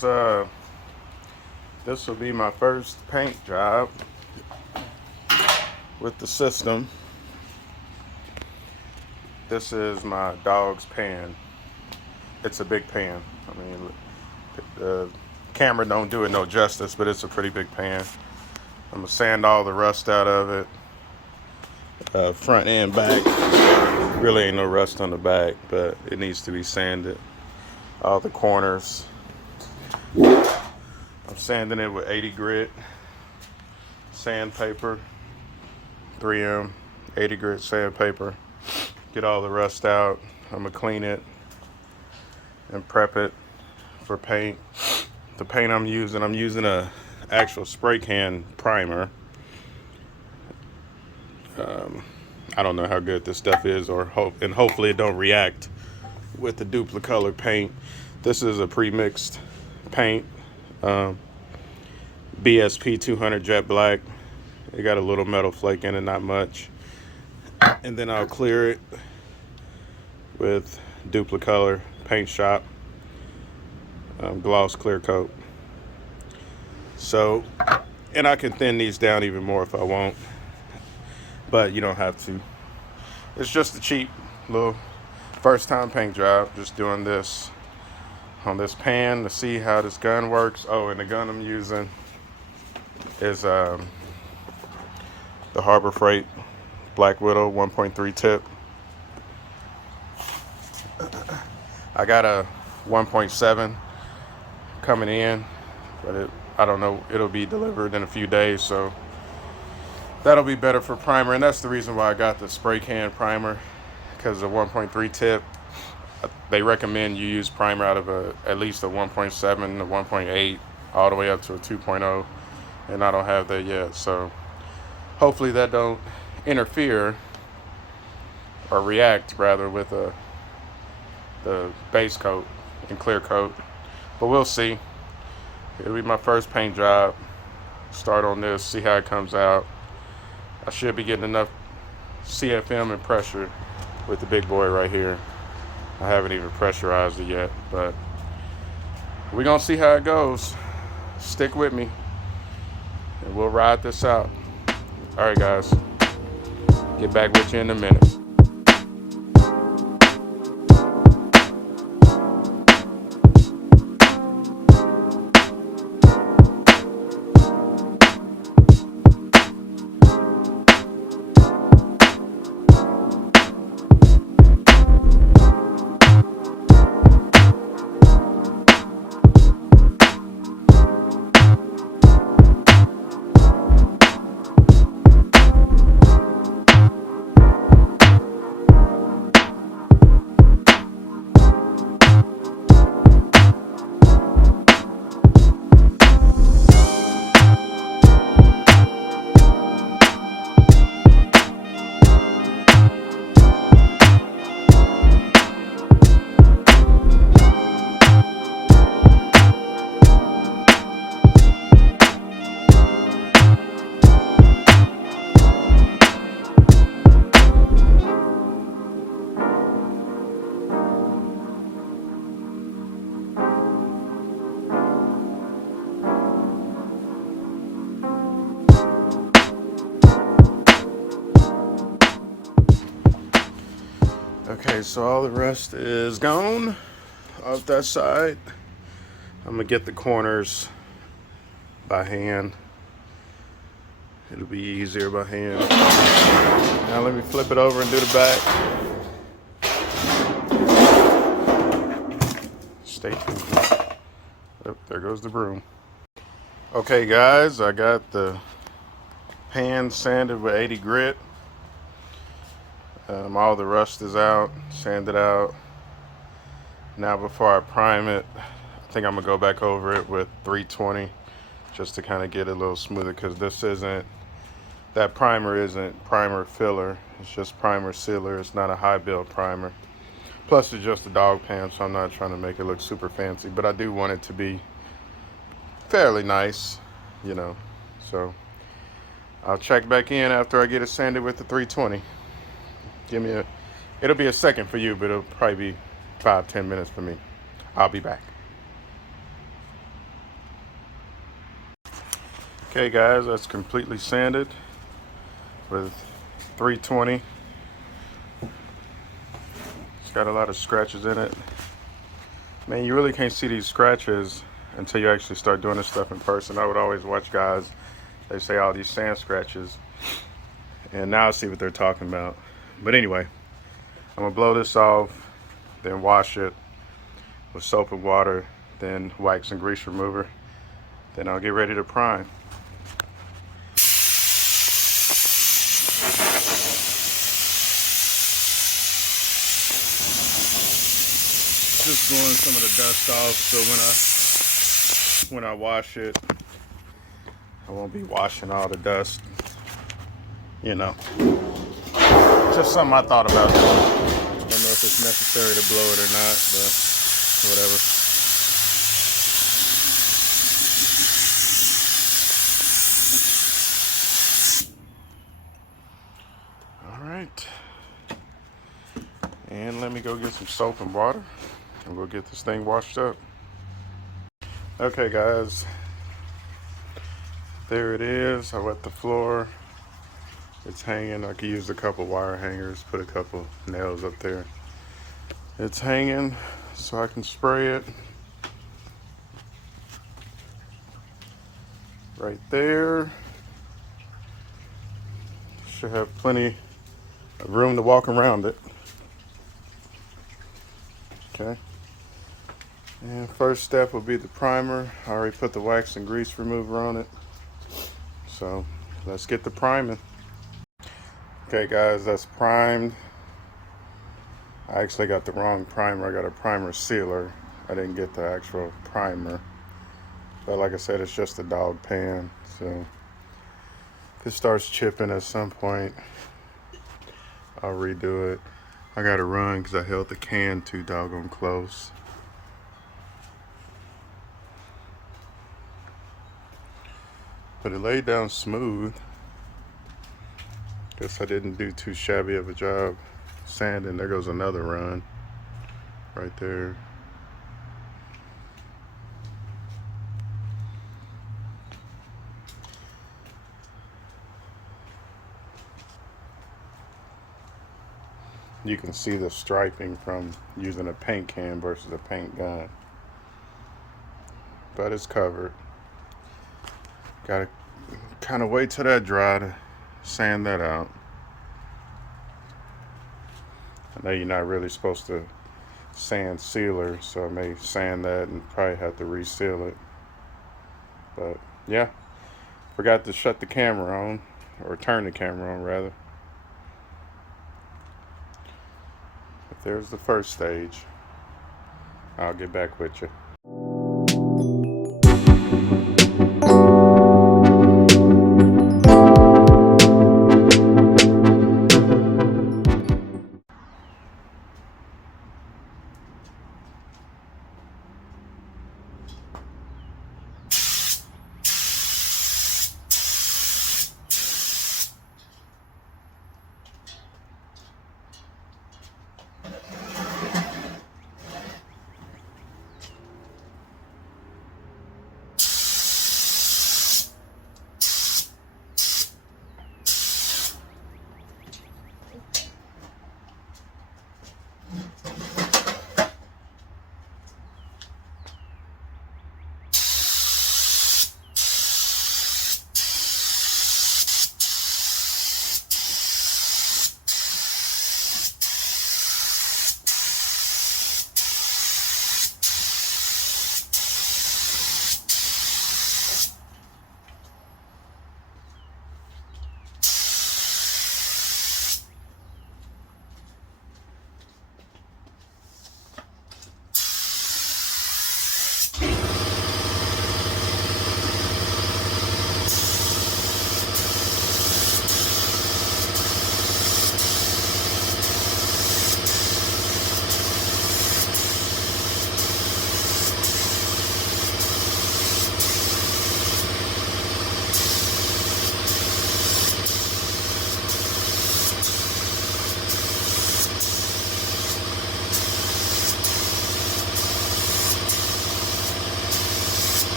this will be my first paint job with the system. This is my dog's pan. It's a big pan. I mean, the camera don't do it no justice, but it's a pretty big pan. I'm gonna sand all the rust out of it, front and back. Really ain't no rust on the back, but it needs to be sanded. All the corners. I'm sanding it with 80 grit sandpaper, 3M 80 grit sandpaper. Get all the rust out. I'm gonna clean it and prep it for paint. The paint I'm using a actual spray can primer. I don't know how good this stuff is, and hopefully it don't react with the Duplicolor paint. This is a pre-mixed paint, BSP 200 Jet Black. It got a little metal flake in it, not much. And then I'll clear it with Duplicolor Paint Shop gloss clear coat. So, and I can thin these down even more if I want, but you don't have to. It's just a cheap little first time paint job. Just doing this on this pan to see how this gun works. Oh, and the gun I'm using is the Harbor Freight Black Widow 1.3 tip. I got a 1.7 coming in, but I don't know, it'll be delivered in a few days, so that'll be better for primer. And that's the reason why I got the spray can primer, because the 1.3 tip, they recommend you use primer out of at least a 1.7, a 1.8, all the way up to a 2.0, and I don't have that yet. So hopefully that don't interfere or react rather with the base coat and clear coat, but we'll see. It'll be my first paint job. Start on this, see how it comes out. I should be getting enough CFM and pressure with the big boy right here. I haven't even pressurized it yet, but we're gonna see how it goes. Stick with me and we'll ride this out. All right, guys, get back with you in a minute. Okay, so all the rust is gone off that side. I'm gonna get the corners by hand. It'll be easier by hand. Now let me flip it over and do the back. Stay tuned. Oh, there goes the broom. Okay guys, I got the pan sanded with 80 grit. All the rust is out, sanded out. Now before I prime it, I think I'm gonna go back over it with 320 just to kind of get it a little smoother, because that primer isn't primer filler, it's just primer sealer. It's not a high build primer. Plus it's just a dog pan, so I'm not trying to make it look super fancy, but I do want it to be fairly nice, you know. So I'll check back in after I get it sanded with the 320. It'll be a second for you, but it'll probably be 5-10 minutes for me. I'll be back. Okay guys, that's completely sanded with 320. It's got a lot of scratches in it. Man, you really can't see these scratches until you actually start doing this stuff in person. I would always watch guys, they say all these sand scratches, and now I see what they're talking about. But anyway, I'm gonna blow this off, then wash it with soap and water, then wax and grease remover. Then I'll get ready to prime. Just blowing some of the dust off so when I wash it, I won't be washing all the dust, you know. Just something I thought about doing. I don't know if it's necessary to blow it or not, but whatever. All right. And let me go get some soap and water and we'll get this thing washed up. Okay guys, there it is. I wet the floor. It's hanging. I could use a couple wire hangers, put a couple nails up there. It's hanging so I can spray it right there. Should have plenty of room to walk around it. Okay. And first step will be the primer. I already put the wax and grease remover on it. So let's get the priming. Okay guys, that's primed. I actually got the wrong primer. I got a primer sealer. I didn't get the actual primer. But like I said, it's just a dog pan. So if it starts chipping at some point, I'll redo it. I gotta run because I held the can too doggone close. But it laid down smooth. Guess I didn't do too shabby of a job sanding. There goes another run right there. You can see the striping from using a paint can versus a paint gun. But it's covered. Gotta kind of wait till that dry to sand that out. I know you're not really supposed to sand sealer, so I may sand that and probably have to reseal it. But yeah, forgot to shut the camera on, or turn the camera on rather. But there's the first stage. I'll get back with you.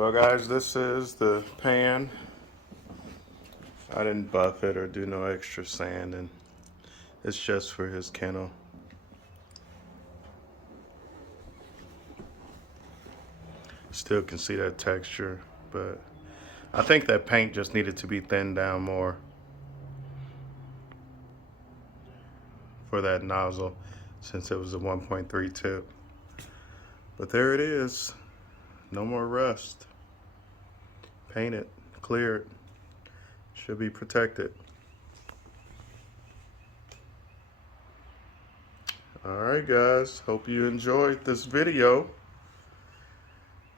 Well guys, this is the pan. I didn't buff it or do no extra sanding. It's just for his kennel. Still can see that texture, but I think that paint just needed to be thinned down more for that nozzle since it was a 1.3 tip. But there it is. No more rust. Paint it, clear it. Should be protected. Alright guys, hope you enjoyed this video.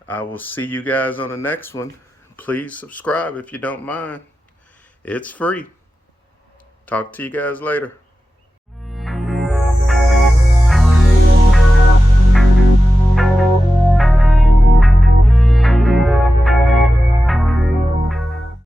I will see you guys on the next one. Please subscribe if you don't mind. It's free. Talk to you guys later.